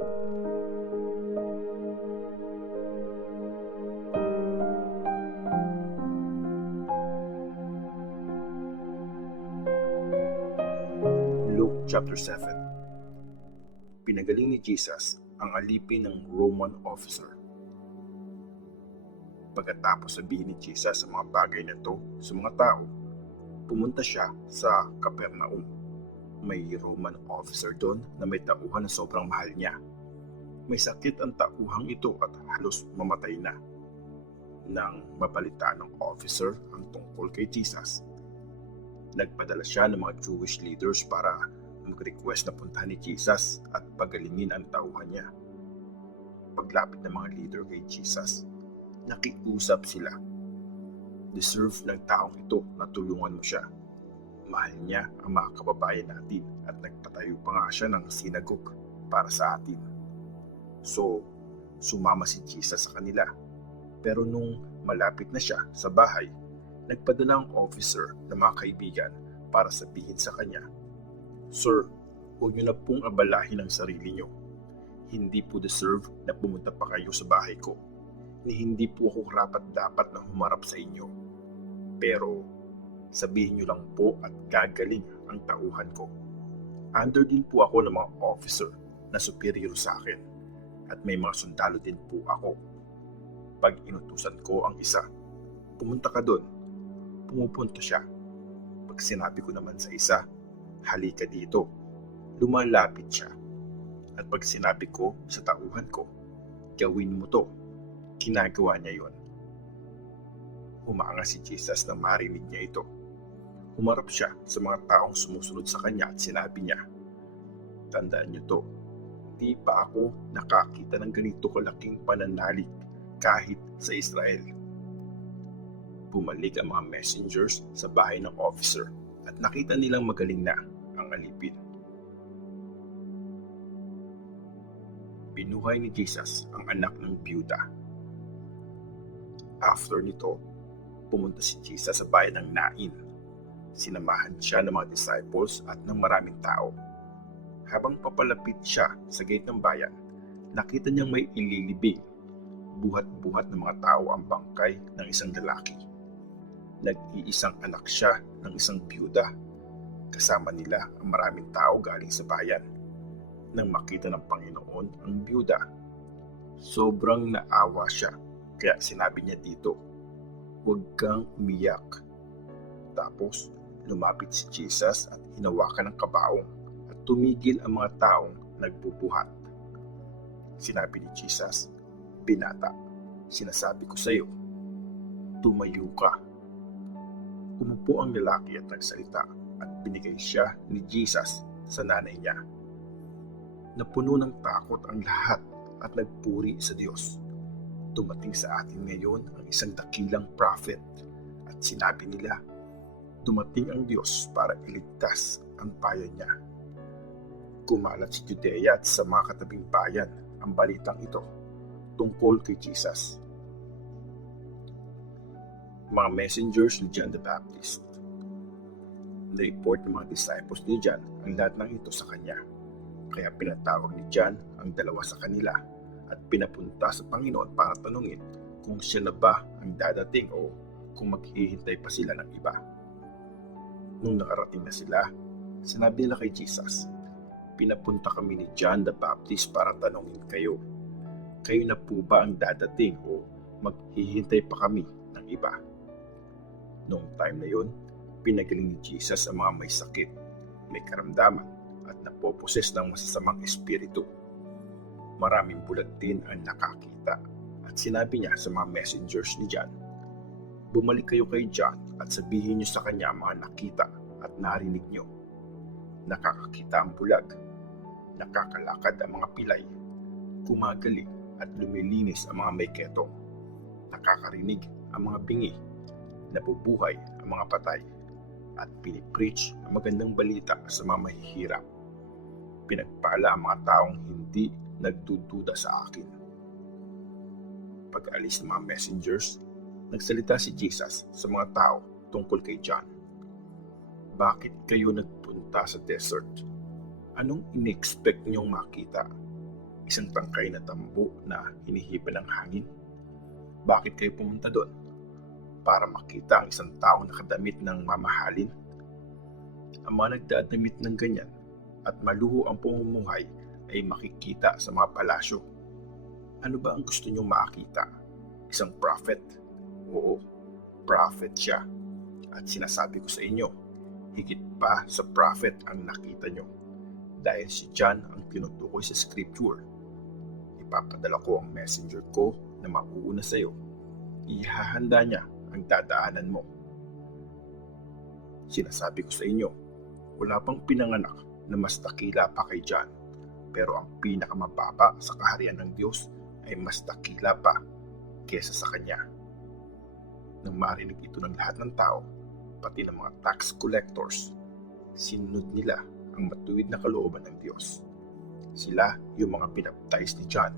Luke chapter 7. Pinagaling ni Jesus ang alipin ng Roman officer. Pagkatapos sabihin ni Jesus ang mga bagay na ito sa mga tao, pumunta siya sa Capernaum. May Roman officer doon na may tauhan na sobrang mahal niya. May sakit ang tauhang ito at halos mamatay na. Nang mabalitaan ng officer ang tungkol kay Jesus, nagpadala siya ng mga Jewish leaders para mag-request na puntahan ni Jesus at pagalingin ang tauhan niya. Paglapit ng mga leader kay Jesus, nakiusap sila. Deserve ng taong ito na tulungan mo siya. Mahal niya ang mga kababayan natin at nagpatayo pa nga siya ng synagogue para sa atin. So, sumama si Jesus sa kanila. Pero nung malapit na siya sa bahay, nagpadala ang officer ng mga kaibigan para sabihin sa kanya, "Sir, huwag niyo na pong abalahin ang sarili niyo. Hindi po deserve na pumunta pa kayo sa bahay ko. Hindi po ako karapat-dapat na humarap sa inyo. Pero sabihin niyo lang po at gagaling ang tauhan ko. Under din po ako ng mga officer na superior sa akin at may mga sundalo din po ako. Pag inutusan ko ang isa, pumunta ka doon. Pumupunta siya. Pag sinabi ko naman sa isa, halika dito, lumalapit siya. At pag sinabi ko sa tauhan ko, gawin mo to, ginagawa niya yon." Humanga si Jesus na marinig niya ito. Humarap siya sa mga taong sumusunod sa kanya at sinabi niya, "Tandaan niyo to, di pa ako nakakita ng ganito kalaking pananalig kahit sa Israel." Bumalik ang mga messengers sa bahay ng officer at nakita nilang magaling na ang alipin. Binuhay ni Jesus ang anak ng biyuda. After nito, pumunta si Jesus sa bayan ng Nain. Sinamahan siya ng mga disciples at ng maraming tao. Habang papalapit siya sa gate ng bayan, nakita niyang may ililibing. Buhat-buhat ng mga tao ang bangkay ng isang lalaki. Nag-iisang anak siya ng isang biyuda. Kasama nila ang maraming tao galing sa bayan. Nang makita ng Panginoon ang biyuda, sobrang naawa siya. Kaya sinabi niya dito, "Huwag kang umiyak." Tapos lumapit si Jesus at hinawakan ng kabaong at tumigil ang mga taong nagbubuhat. Sinabi ni Jesus, "Binata, sinasabi ko sa iyo, tumayo ka." Umupo ang lalaki at nagsalita at binigay siya ni Jesus sa nanay niya. Napuno ng takot ang lahat at nagpuri sa Diyos. Dumating sa atin ngayon ang isang dakilang prophet at sinabi nila, dumating ang Diyos para iligtas ang bayan niya. Kumalat si Judea at sa mga katabing bayan ang balitang ito tungkol kay Jesus. Mga messengers ni John the Baptist. Na-report ng mga disciples ni John ang lahat ng ito sa kanya. Kaya pinatawag ni John ang dalawa sa kanila at pinapunta sa Panginoon para tanungin kung siya na ba ang dadating o kung maghihintay pa sila ng iba. Nung nakarating na sila, sinabi nila kay Jesus, "Pinapunta kami ni John the Baptist para tanungin kayo. Kayo na po ba ang dadating o maghihintay pa kami ng iba?" Noong time na yon, pinagaling ni Jesus ang mga may sakit, may karamdaman at napoposes ng masasamang espiritu. Maraming bulag din ang nakakita at sinabi niya sa mga messengers ni John, "Bumalik kayo kay John at sabihin niyo sa kanya ang mga nakita at narinig niyo. Nakakakita ang bulag, nakakalakad ang mga pilay, gumagaling at lumilinis ang mga may ketong, nakakarinig ang mga bingi, nabubuhay ang mga patay, at pinipreach ang magandang balita sa mga mahihirap. Pinagpala ang mga taong hindi nagdududa sa akin." Pag-alis ng mga messengers, nagsalita si Jesus sa mga tao tungkol kay John. "Bakit kayo nagpunta sa desert? Anong in-expect niyong makita? isang tangkay na tambo na hinihipan ng hangin. Bakit kayo pumunta doon? Para makita ang isang taong nakadamit ng mamahalin? Ang mga nagdadamit ng ganyan at maluho ang pamumuhay ay makikita sa mga palasyo. Ano ba ang gusto niyong makita? Isang prophet? Oo, prophet siya. At sinasabi ko sa inyo, higit pa sa prophet ang nakita niyo. Dahil si John ang tinutukoy sa scripture. Ipapadala ko ang messenger ko na mauuna sa iyo. Ihahanda niya ang dadaanan mo. Sinasabi ko sa inyo, wala pang pinanganak na mas dakila pa kay John, pero ang pinakamababa sa kaharian ng Diyos ay mas dakila pa kesa sa kanya. Nang marinig ito ng lahat ng tao, pati ng mga tax collectors, sinunod nila ang matuwid na kalooban ng Diyos. Sila yung mga pinabaptize ni John,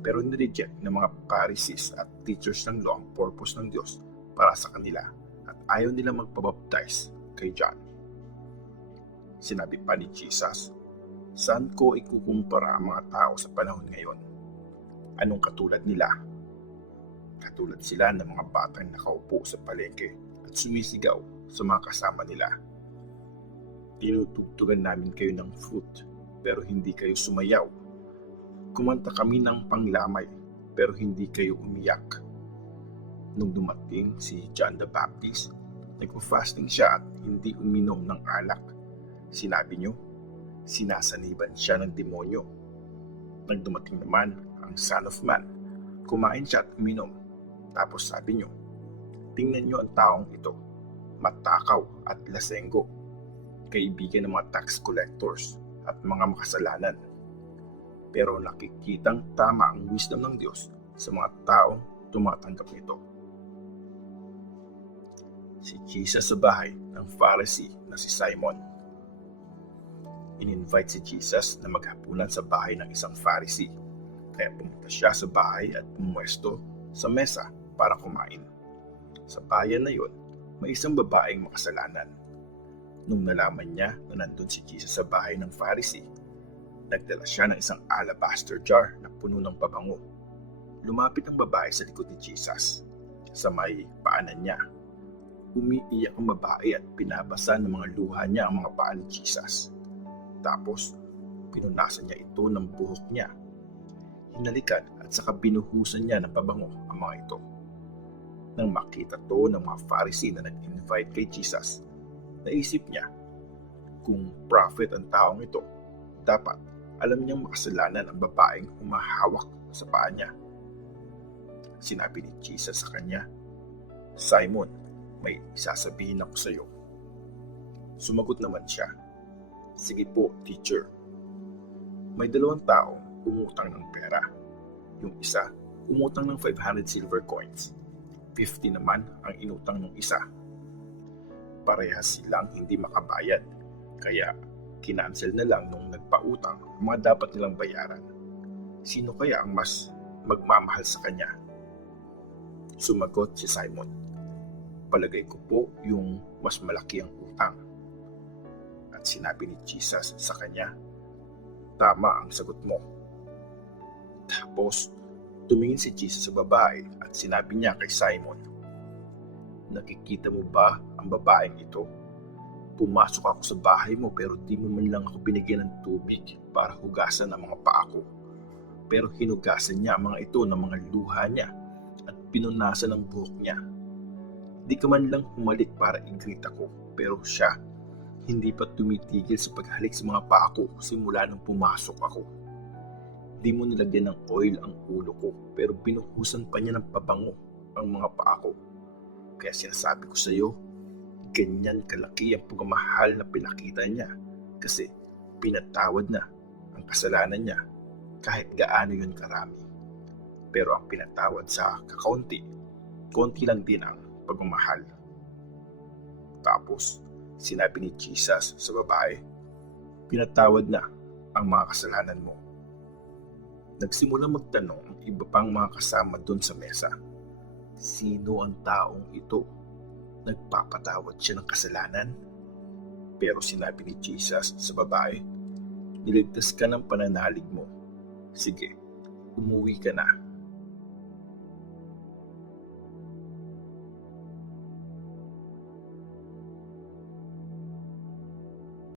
pero nireject ng mga Pharisees at teachers ng law ang purpose ng Diyos para sa kanila at ayaw nila magpabaptize kay John. Sinabi pa ni Jesus, saan ko ikukumpara ang mga tao sa panahon ngayon? Anong katulad nila? Katulad sila ng mga batang nakaupo sa palengke at sumisigaw sa mga kasama nila. Tinutugtugan namin kayo ng fruit, pero hindi kayo sumayaw. Kumanta kami ng panglamay, pero hindi kayo umiyak. Nung dumating si John the Baptist, nagpo-fasting siya at hindi uminom ng alak. Sinabi niyo, sinasaniban siya ng demonyo. Nang dumating naman ang Son of Man, kumain siya at uminom. Tapos sabi niyo, tingnan niyo ang taong ito, matakaw at lasenggo, kaibigan ng mga tax collectors at mga makasalanan. Pero nakikitang tama ang wisdom ng Diyos sa mga taong tumatanggap nito. Si Jesus sa bahay ng Pharisee na si Simon. In-invite si Jesus na maghapunan sa bahay ng isang Pharisee. Kaya pumunta siya sa bahay at pumuesto sa mesa para kumain. Sa bayan na yon, may isang babaeng makasalanan. Nung nalaman niya na nandun si Jesus sa bahay ng Pharisee, nagdala siya ng isang alabaster jar na puno ng pabango. Lumapit ang babae sa likod ni Jesus. Sa may paanan niya, umiiyak ang babae at pinabasa ng mga luha niya ang mga paa ni Jesus. Tapos, pinunasan niya ito ng buhok niya. Hinalikan at saka binuhusan niya ng pabango ang mga ito. Nang makita to ng mga Pharisee na nag-invite kay Jesus, naisip niya, kung prophet ang taong ito, dapat alam niyang makasalanan ang babaeng humahawak sa paa niya. Sinabi ni Jesus sa kanya, Simon, may isasabihin ako sa iyo. Sumagot naman siya, sige po, teacher. May dalawang tao umutang ng pera. Yung isa, umutang ng 500 silver coins. 50 naman ang inutang ng isa. Parehas silang hindi makabayad, kaya kinancel na lang nung nagpautang ang mga dapat nilang bayaran. Sino kaya ang mas magmamahal sa kanya? Sumagot si Simon, palagay ko po yung mas malaki ang utang. At sinabi ni Jesus sa kanya, tama ang sagot mo. Tapos, tumingin si Jesus sa babae at sinabi niya kay Simon, nakikita mo ba ang babaeng ito? Pumasok ako sa bahay mo pero di mo man lang ako binigyan ng tubig para hugasan ang mga paa ko. Pero hinugasan niya ang mga ito ng mga luha niya at pinunasan ang buhok niya. Di ka man lang humalik para i-greet ako, pero siya hindi pa tumitigil sa paghalik sa mga paa ko simula nung pumasok ako. Di mo nilagyan ng oil ang ulo ko, pero binuhusan pa niya ng pabango ang mga paa ko. Kaya sinasabi ko sa iyo, ganyan kalaki ang pagmamahal na pinakita niya kasi pinatawad na ang kasalanan niya kahit gaano yun karami. Pero ang pinatawad sa kakaunti, konti lang din ang pagmamahal. Tapos, sinabi ni Jesus sa babae, pinatawad na ang mga kasalanan mo. Nagsimula magtanong ang iba pang mga kasama doon sa mesa. Sino ang taong ito? Nagpapatawad siya ng kasalanan? Pero sinabi ni Jesus sa babae, niligtas ka ng pananalig mo. Sige, umuwi ka na.